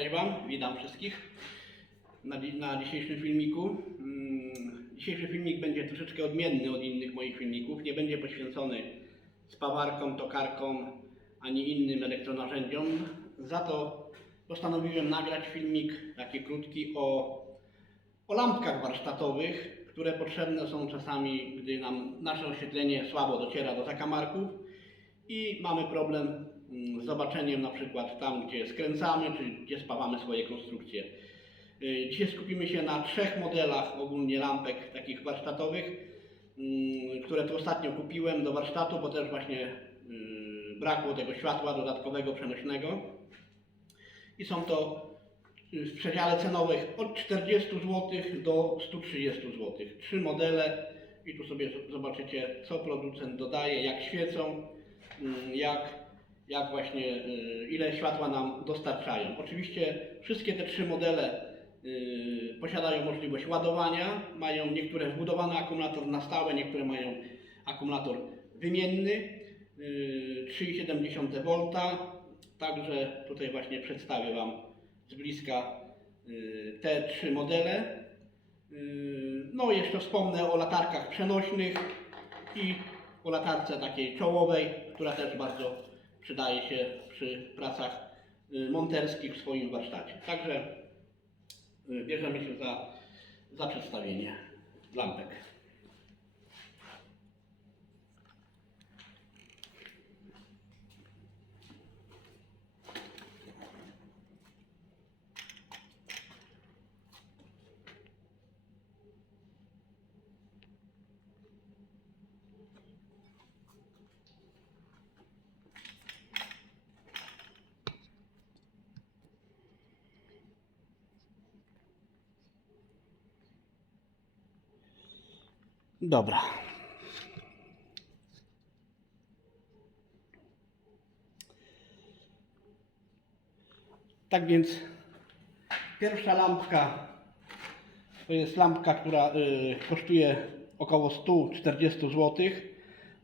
Cześć Wam, witam wszystkich na, na dzisiejszym filmiku. Mm, Dzisiejszy filmik będzie troszeczkę odmienny od innych moich filmików. Nie będzie poświęcony spawarkom, tokarkom ani innym elektronarzędziom. Za to postanowiłem nagrać filmik taki krótki o, o lampkach warsztatowych, które potrzebne są czasami, gdy nam nasze oświetlenie słabo dociera do zakamarków i mamy problem zobaczeniem na przykład tam, gdzie skręcamy, czy gdzie spawamy swoje konstrukcje. Y, Dzisiaj skupimy się na trzech modelach ogólnie lampek takich warsztatowych, mm, które tu ostatnio kupiłem do warsztatu, bo też właśnie y, brakło tego światła dodatkowego, przenośnego. I są to y, w przedziale cenowym od 40 zł do 130 zł. Trzy modele i tu sobie zobaczycie, co producent dodaje, jak świecą, mm, jak, jak właśnie, y, ile światła nam dostarczają. Oczywiście wszystkie te trzy modele y, posiadają możliwość ładowania, mają niektóre wbudowany akumulator na stałe, niektóre mają akumulator wymienny, y, 3,7 V, także tutaj właśnie przedstawię Wam z bliska te trzy modele. No jeszcze wspomnę o latarkach przenośnych i o latarce takiej czołowej, która też bardzo przydaje się przy pracach y, monterskich w swoim warsztacie. Także y, bierzemy się za, za przedstawienie lampek. Dobra. Tak więc pierwsza lampka to jest lampka, która y, kosztuje około 140 zł.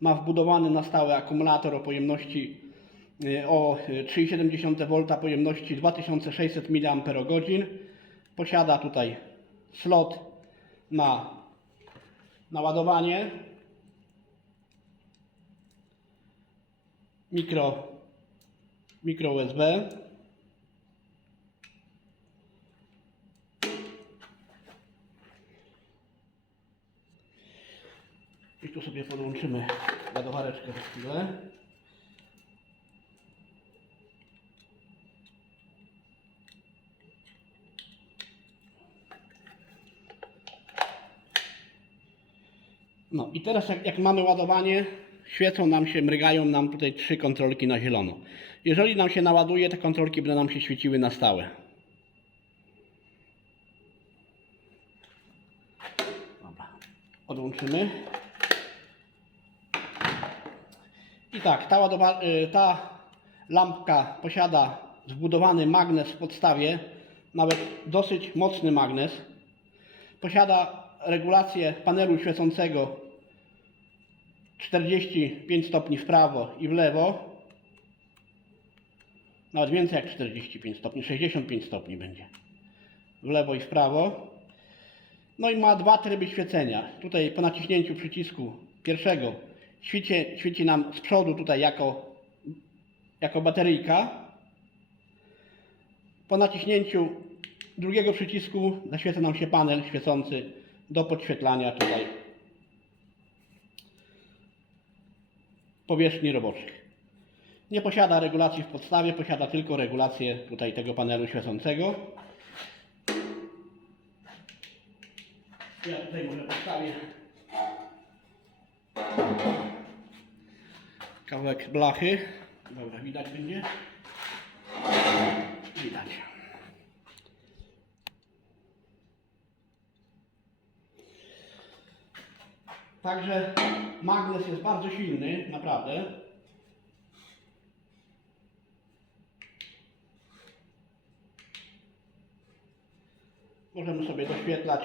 Ma wbudowany na stałe akumulator o pojemności y, o y, 3,7 V pojemności 2600 mAh. Posiada tutaj slot na naładowanie, mikro, mikro USB, i tu sobie podłączymy ładowareczkę chwilę. No i teraz jak, jak mamy ładowanie, świecą nam się, mrygają nam tutaj trzy kontrolki na zielono. Jeżeli nam się naładuje, te kontrolki będą nam się świeciły na stałe. Dobra, odłączymy. I tak, ta, y, ta lampka posiada zbudowany magnes w podstawie, nawet dosyć mocny magnes. Posiada regulację panelu świecącego 45 stopni w prawo i w lewo. Nawet więcej jak 45 stopni, 65 stopni będzie. W lewo i w prawo. No i ma dwa tryby świecenia. Tutaj po naciśnięciu przycisku pierwszego świeci, świeci nam z przodu tutaj jako, jako bateryjka. Po naciśnięciu drugiego przycisku zaświeca nam się panel świecący do podświetlania tutaj powierzchni roboczych. Nie posiada regulacji w podstawie, posiada tylko regulację tutaj tego panelu świecącego. Ja tutaj może postawię kawałek blachy. Dobra, widać będzie? Widać. Także magnes jest bardzo silny, naprawdę. Możemy sobie doświetlać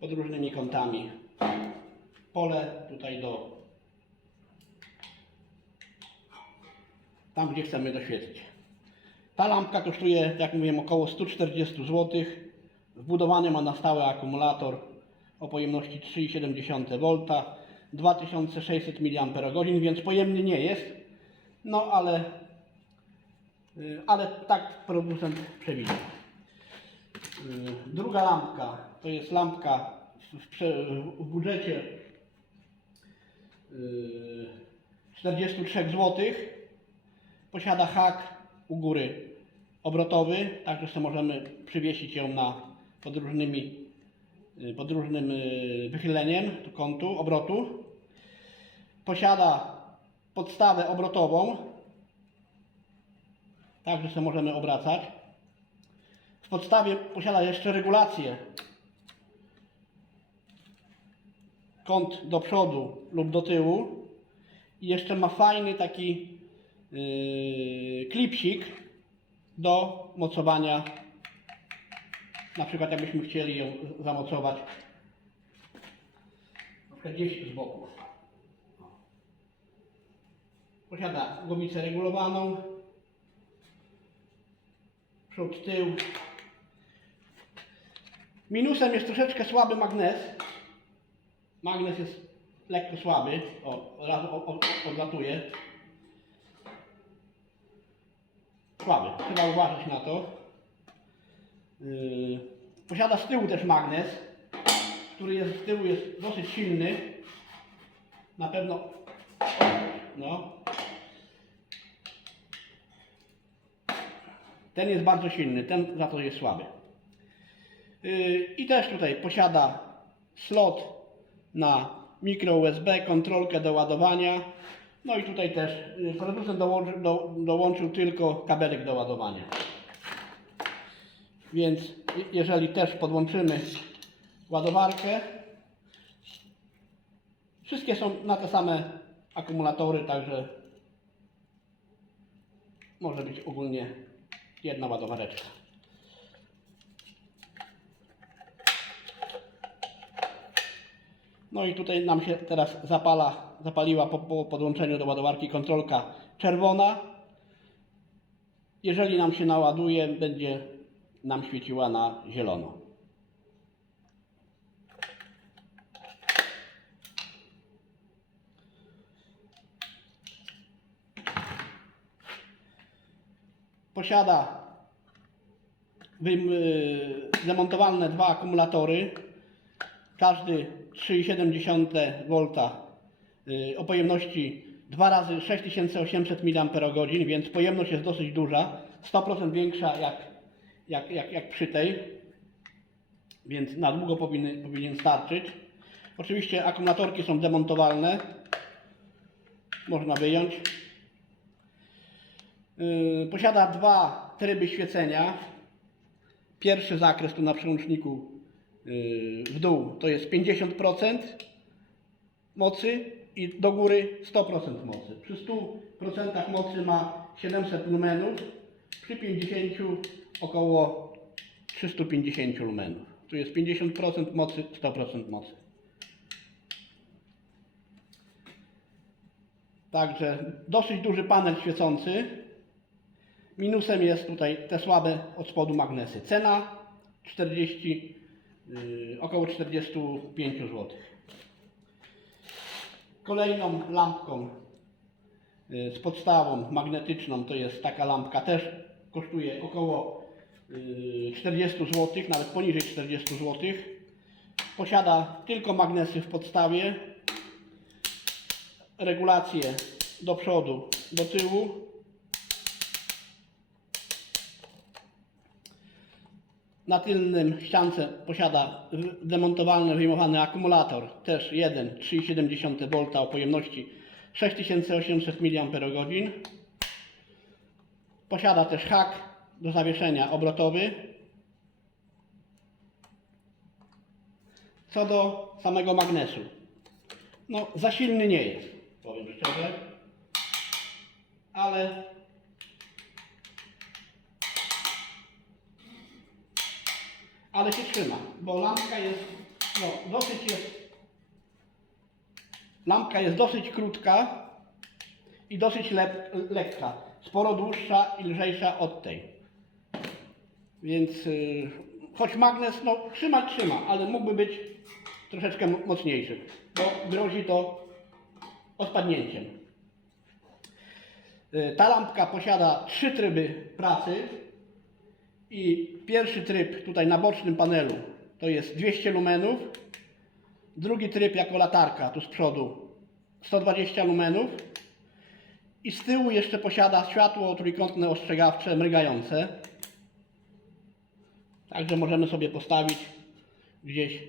pod różnymi kątami. Pole tutaj do tam, gdzie chcemy doświetlić. Ta lampka kosztuje, jak mówiłem, około 140 zł. Wbudowany ma na stałe akumulator o pojemności 3,7 V, 2600 mAh, więc pojemny nie jest. No ale, y, ale tak producent przewiduje. Y, Druga lampka to jest lampka w, w, budżecie y, 43 zł. Posiada hak u góry obrotowy, także możemy przywiesić ją na pod różnymi y, pod różnym y, wychyleniem tu kątu obrotu. Posiada podstawę obrotową, także sobie możemy obracać. W podstawie posiada jeszcze regulację kąt do przodu lub do tyłu i jeszcze ma fajny taki yy, klipsik do mocowania na przykład jakbyśmy chcieli ją zamocować na gdzieś z boku. Posiada głowicę regulowaną, przód, tył. Minusem jest troszeczkę słaby magnes. Magnes jest lekko słaby. O, raz odlatuje. Słaby. Trzeba uważać na to. Yy, posiada z tyłu też magnes, który jest z tyłu jest dosyć silny. Na pewno. No. Ten jest bardzo silny, ten za to jest słaby. Yy, I też tutaj posiada slot na mikro USB, kontrolkę do ładowania. No i tutaj też yy, producent dołączył, do, dołączył tylko kabelek do ładowania. Więc je- jeżeli też podłączymy ładowarkę, wszystkie są na te same akumulatory, także może być ogólnie jedna ładowareczka. No i tutaj nam się teraz zapala, zapaliła po, po podłączeniu do ładowarki kontrolka czerwona. Jeżeli nam się naładuje, będzie nam świeciła na zielono. Posiada y, zamontowane dwa akumulatory, każdy 3,7 V y, o pojemności 2 razy 6800 mAh, więc pojemność jest dosyć duża, 100% większa jak, jak, jak, jak przy tej, więc na długo powinny, powinien starczyć. Oczywiście akumulatorki są demontowalne, można wyjąć. Yy, Posiada dwa tryby świecenia. Pierwszy zakres tu na przełączniku yy, w dół to jest 50% mocy i do góry 100% mocy. Przy 100% mocy ma 700 lumenów, przy 50 około 350 lumenów. Tu jest 50% mocy, 100% mocy. Także dosyć duży panel świecący. Minusem jest tutaj te słabe od spodu magnesy. Cena 40, yy, około 45 zł. Kolejną lampką yy, z podstawą magnetyczną to jest taka lampka też kosztuje około yy, 40 zł, nawet poniżej 40 zł. Posiada tylko magnesy w podstawie, regulację do przodu, do tyłu. Na tylnym ściance posiada demontowalny, wyjmowany akumulator, też jeden 3,7 V o pojemności 6800 mAh. Posiada też hak do zawieszenia obrotowy. Co do samego magnesu. No, za silny nie jest, powiem szczerze. Ale ale się trzyma, bo lampka jest, no, dosyć jest, lampka jest dosyć krótka i dosyć lep, lekka, sporo dłuższa i lżejsza od tej. Więc y, choć magnes no, trzyma, trzyma, ale mógłby być troszeczkę mo- mocniejszy, bo grozi to odpadnięciem. Y, Ta lampka posiada trzy tryby pracy i pierwszy tryb tutaj na bocznym panelu to jest 200 lumenów, drugi tryb jako latarka tu z przodu 120 lumenów i z tyłu jeszcze posiada światło trójkątne ostrzegawcze mrygające. Także możemy sobie postawić gdzieś,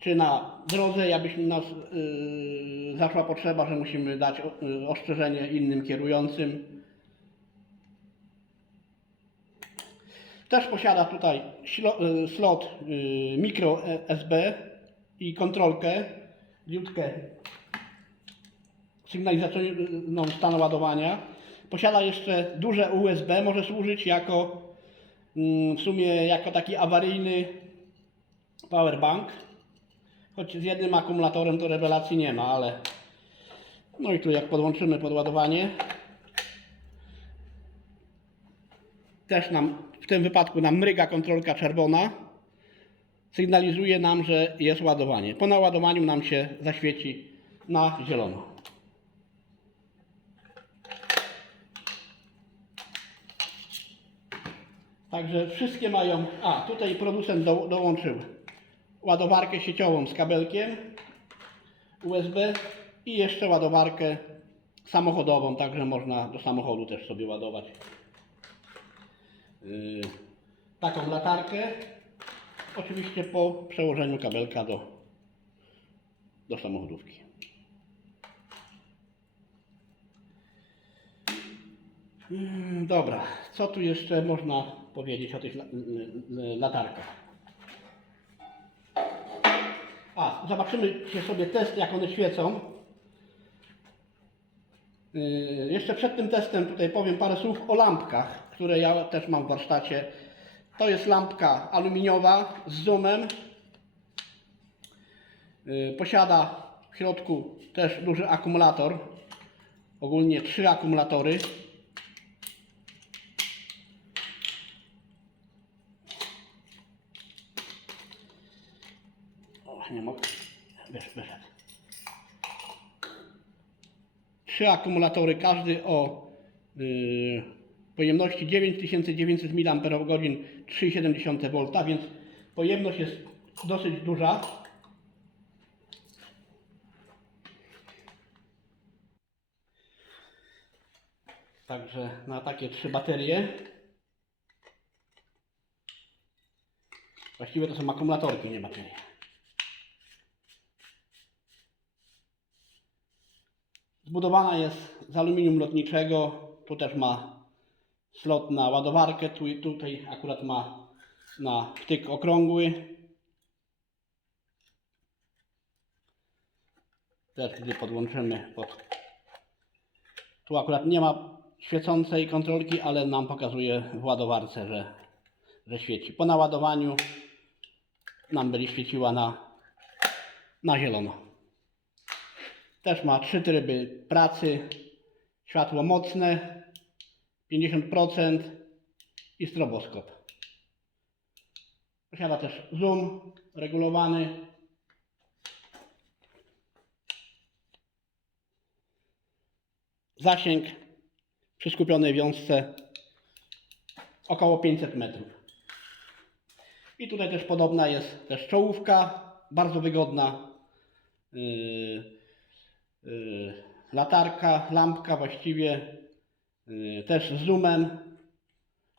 czy na drodze, jakbyśmy nas yy, zaszła potrzeba, że musimy dać yy, ostrzeżenie innym kierującym. Też posiada tutaj yy, slot yy, micro SD i kontrolkę, diodkę sygnalizacyjną stanu ładowania. Posiada jeszcze duże USB, może służyć jako mm, w sumie jako taki awaryjny powerbank. Choć z jednym akumulatorem to rewelacji nie ma, ale no i tu jak podłączymy podładowanie też nam w tym wypadku nam mryga kontrolka czerwona sygnalizuje nam, że jest ładowanie. Po naładowaniu nam się zaświeci na zielono. Także wszystkie mają. A, tutaj producent do, dołączył ładowarkę sieciową z kabelkiem USB i jeszcze ładowarkę samochodową, także można do samochodu też sobie ładować. Yy, taką latarkę. Oczywiście po przełożeniu kabelka do, do samochodówki. Mm, Dobra, co tu jeszcze można powiedzieć o tych la- l- l- latarkach? A, zobaczymy się sobie test, jak one świecą. Jeszcze przed tym testem tutaj powiem parę słów o lampkach, które ja też mam w warsztacie. To jest lampka aluminiowa z zoomem. Posiada w środku też duży akumulator. Ogólnie trzy akumulatory. O, nie mogę. Wysz, wyszedł. Trzy akumulatory, każdy o yy, pojemności 9900 mAh 3,7 V, więc pojemność jest dosyć duża. Także na takie trzy baterie. Właściwie to są akumulatorki, nie baterie. Zbudowana jest z aluminium lotniczego. Tu też ma slot na ładowarkę. Tu, tutaj akurat ma na wtyk okrągły. Też gdy podłączymy pod... Tu akurat nie ma świecącej kontrolki, ale nam pokazuje w ładowarce, że, że świeci. Po naładowaniu nam będzie świeciła na, na zielono. Też ma trzy tryby pracy. Światło mocne 50% i stroboskop. Posiada też zoom regulowany. Zasięg przy skupionej wiązce około 500 metrów. I tutaj też podobna jest też czołówka, bardzo wygodna. Yy, latarka, lampka właściwie yy, też z zoomem.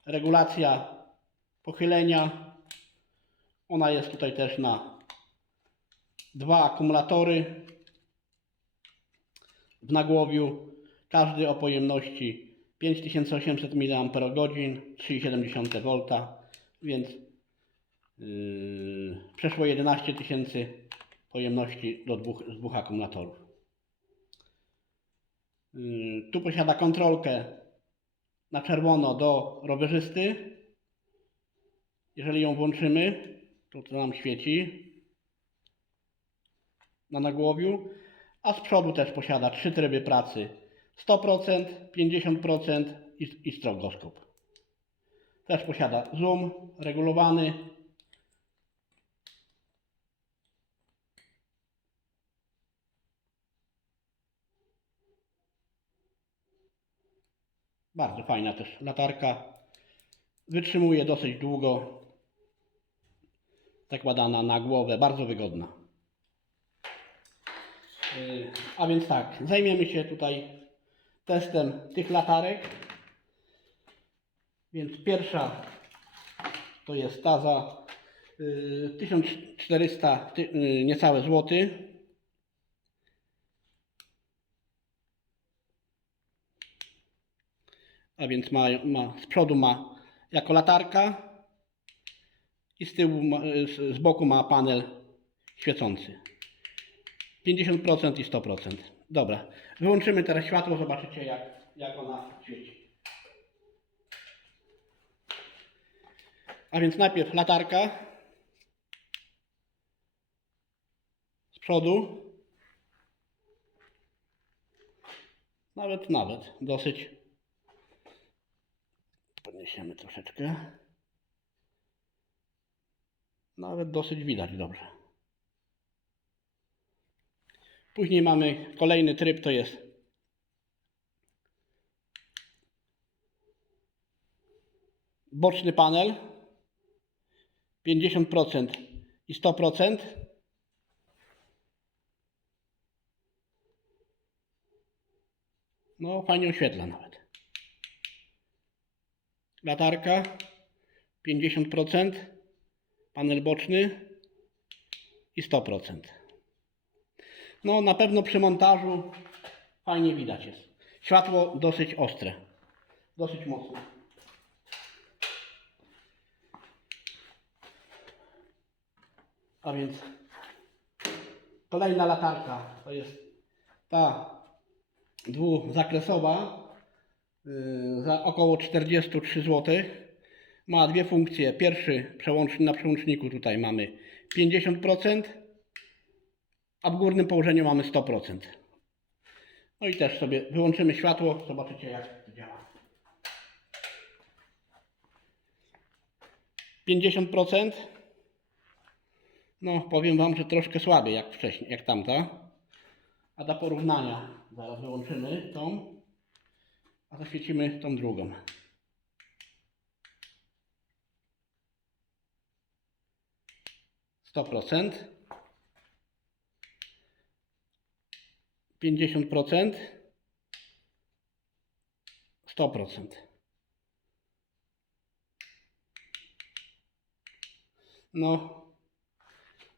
Regulacja pochylenia. Ona jest tutaj też na dwa akumulatory w nagłowiu. Każdy o pojemności 5800 mAh, 3,7 V, więc yy, przeszło 11 tysięcy pojemności do dwóch, z dwóch akumulatorów. Yy, tu posiada kontrolkę na czerwono do rowerzysty. Jeżeli ją włączymy, to to nam świeci na nagłowiu. A z przodu też posiada trzy tryby pracy. 100%, 50% i, i. Też posiada zoom regulowany. Bardzo fajna też latarka. Wytrzymuje dosyć długo. Zakładana na głowę, bardzo wygodna. Yy, A więc tak, zajmiemy się tutaj testem tych latarek. Więc pierwsza to jest ta za y, 1400 ty, y, niecałe złoty. A więc ma, ma, z przodu ma jako latarka i z tyłu, ma, z, z boku ma panel świecący. 50% i 100%. Dobra, wyłączymy teraz światło, zobaczycie jak, jak ona świeci. A więc najpierw latarka z przodu. Nawet, nawet, dosyć. Podniesiemy troszeczkę. Nawet dosyć widać dobrze. Później mamy kolejny tryb, to jest boczny panel 50% i 100%. No, fajnie oświetla nawet. Latarka 50%, panel boczny i 100%. No, na pewno przy montażu fajnie widać jest. Światło dosyć ostre, dosyć mocne. A więc kolejna latarka to jest ta dwuzakresowa za około 43 zł. Ma dwie funkcje. Pierwszy przełącz, na przełączniku tutaj mamy 50%, a w górnym położeniu mamy 100%. No i też sobie wyłączymy światło, zobaczycie jak to działa. 50%. No, powiem Wam, że troszkę słabiej jak wcześniej, jak tamta. A dla porównania zaraz wyłączymy tą, a zaświecimy tą drugą. Sto procent. Pięćdziesiąt procent. Sto procent. No,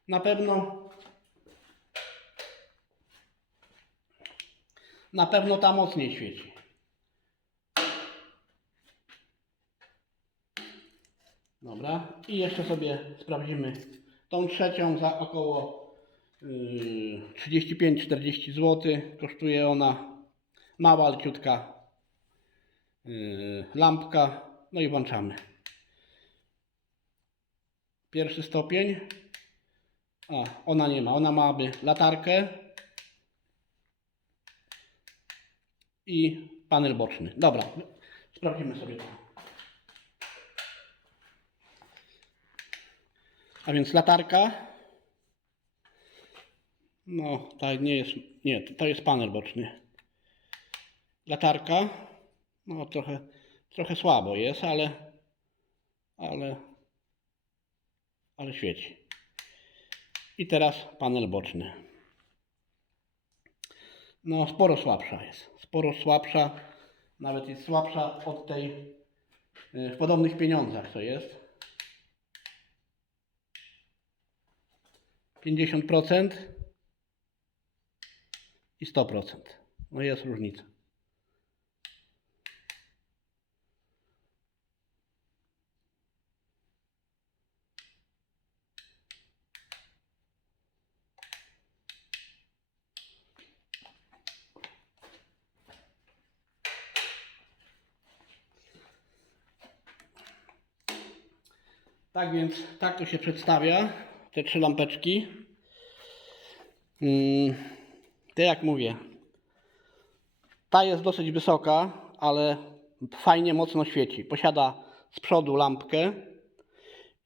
na pewno na pewno ta mocniej świeci. Dobra, i jeszcze sobie sprawdzimy tą trzecią za około yy, 35-40 zł. Kosztuje ona mała, leciutka yy, lampka. No i włączamy. Pierwszy stopień. A, ona nie ma. Ona ma latarkę i panel boczny. Dobra, sprawdzimy sobie to. A więc latarka. No, ta nie jest. Nie, to jest panel boczny. Latarka. No, trochę, trochę słabo jest, ale. Ale. Ale świeci. I teraz panel boczny. No, sporo słabsza jest. Sporo słabsza. Nawet jest słabsza od tej y, w podobnych pieniądzach, co jest. 50% i 100%. No jest różnica. Tak więc, tak to się przedstawia, te trzy lampeczki. Mm, To jak mówię, ta jest dosyć wysoka, ale fajnie mocno świeci. Posiada z przodu lampkę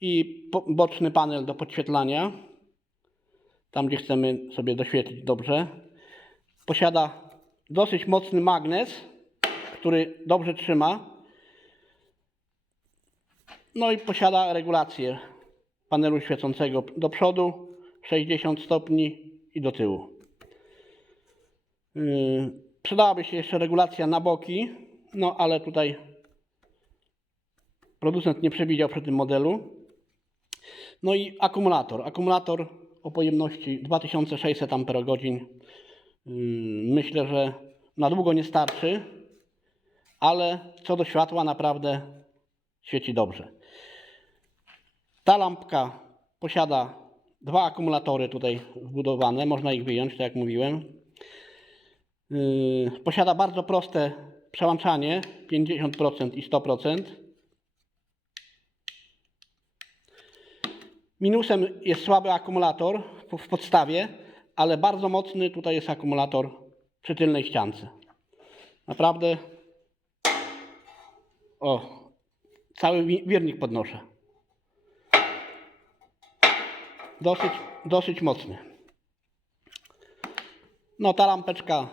i boczny panel do podświetlania, tam gdzie chcemy sobie doświetlić dobrze. Posiada dosyć mocny magnes, który dobrze trzyma. No i posiada regulację panelu świecącego do przodu 60 stopni i do tyłu. Yy, Przydałaby się jeszcze regulacja na boki, no ale tutaj producent nie przewidział przy tym modelu. No i akumulator. Akumulator o pojemności 2600 Ah. Yy, Myślę, że na długo nie starczy, ale co do światła naprawdę świeci dobrze. Ta lampka posiada dwa akumulatory tutaj wbudowane, można ich wyjąć, tak jak mówiłem. Yy, Posiada bardzo proste przełączanie 50% i 100%. Minusem jest słaby akumulator w- podstawie, ale bardzo mocny tutaj jest akumulator przy tylnej ściance. Naprawdę o, cały wi- wirnik podnoszę. Dosyć, dosyć mocny. No ta lampeczka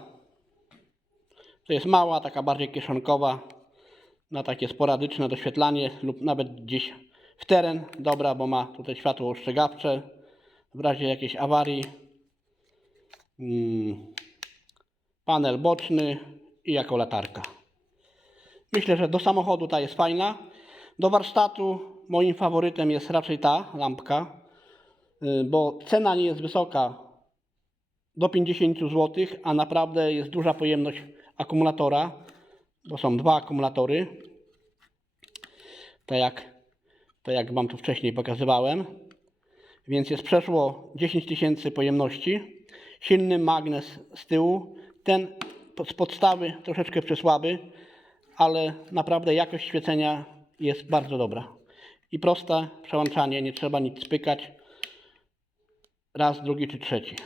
to jest mała, taka bardziej kieszonkowa, na takie sporadyczne doświetlanie lub nawet gdzieś w teren. Dobra, bo ma tutaj światło ostrzegawcze w razie jakiejś awarii. Mm, Panel boczny i jako latarka. Myślę, że do samochodu ta jest fajna. Do warsztatu moim faworytem jest raczej ta lampka, bo cena nie jest wysoka do 50 zł, a naprawdę jest duża pojemność akumulatora, bo są dwa akumulatory. Tak jak, tak jak Wam tu wcześniej pokazywałem. Więc jest przeszło 10 tysięcy pojemności. Silny magnes z tyłu. Ten z podstawy troszeczkę przysłaby, ale naprawdę jakość świecenia jest bardzo dobra. I proste przełączanie, nie trzeba nic spykać. Raz, drugi czy trzeci.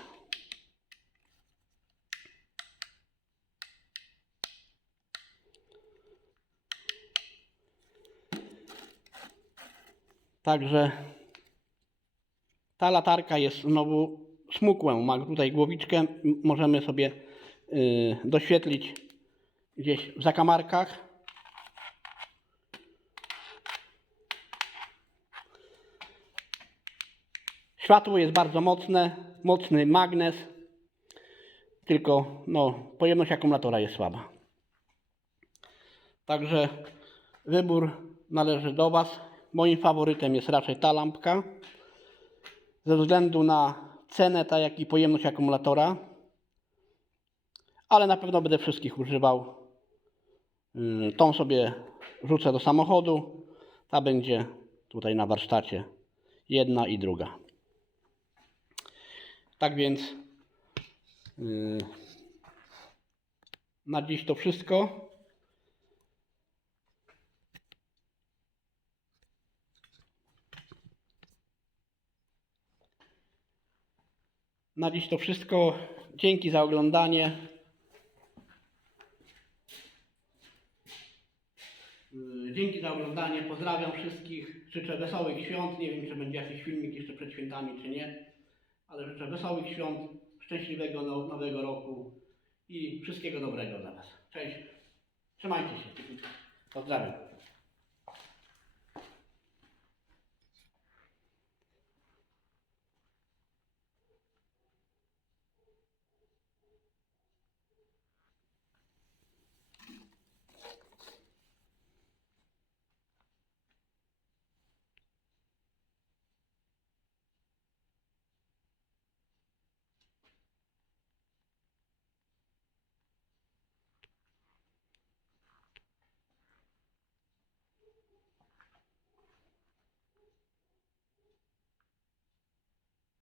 Także ta latarka jest znowu smukłą. Ma tutaj głowiczkę. Możemy sobie y, doświetlić gdzieś w zakamarkach. Światło jest bardzo mocne, mocny magnes, tylko no, pojemność akumulatora jest słaba. Także wybór należy do Was. Moim faworytem jest raczej ta lampka. Ze względu na cenę, tak jak i pojemność akumulatora. Ale na pewno będę wszystkich używał. Yy, Tą sobie rzucę do samochodu. Ta będzie tutaj na warsztacie. Jedna i druga. Tak więc yy, na dziś to wszystko. Na dziś to wszystko. Dzięki za oglądanie. Yy, Dzięki za oglądanie. Pozdrawiam wszystkich. Życzę wesołych świąt. Nie wiem, czy będzie jakiś filmik jeszcze przed świętami, czy nie. Ale życzę wesołych świąt, szczęśliwego now- nowego roku i wszystkiego dobrego dla Was. Cześć. Trzymajcie się. Pozdrawiam.